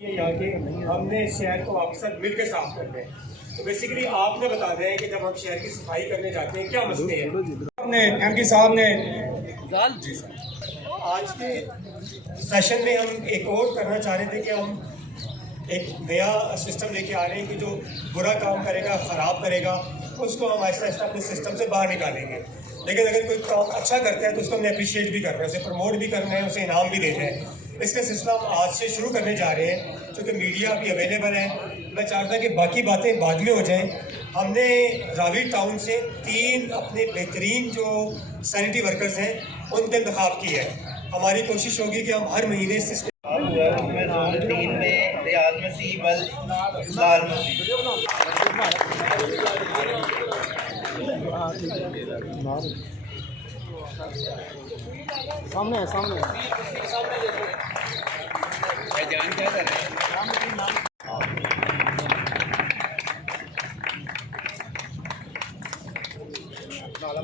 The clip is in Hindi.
यहाँ के हमने शहर को अक्सर मिलकर साफ करते हैं। तो बेसिकली आपने बता दें कि जब हम शहर की सफाई करने जाते हैं क्या मसले हैं। अपने एमपी साहब ने जी सर आज के सेशन में हम एक और करना चाह रहे थे कि हम एक नया सिस्टम लेके आ रहे हैं कि जो बुरा काम करेगा, ख़राब करेगा, उसको हम आहिस्ता आहिस्ता अपने सिस्टम से बाहर निकालेंगे। लेकिन अगर कोई काम अच्छा करता है तो उसको हमने अप्रिशिएट भी करना है, उसे प्रमोट भी करना है, उसे इनाम भी देना है। इसका सिलसिला हम आज से शुरू करने जा रहे हैं क्योंकि मीडिया अभी अवेलेबल है। मैं चाहता कि बाकी बातें बाद में हो जाएं। हमने रावी टाउन से 3 अपने बेहतरीन जो सैनिटरी वर्कर्स हैं उनका इंतखाब किया है। हमारी कोशिश होगी कि हम हर महीने से उसमें जोन 3 में रियाज मसीह बल लाल मसीह सामने सामने जान क्या कर रहे हैं। नाला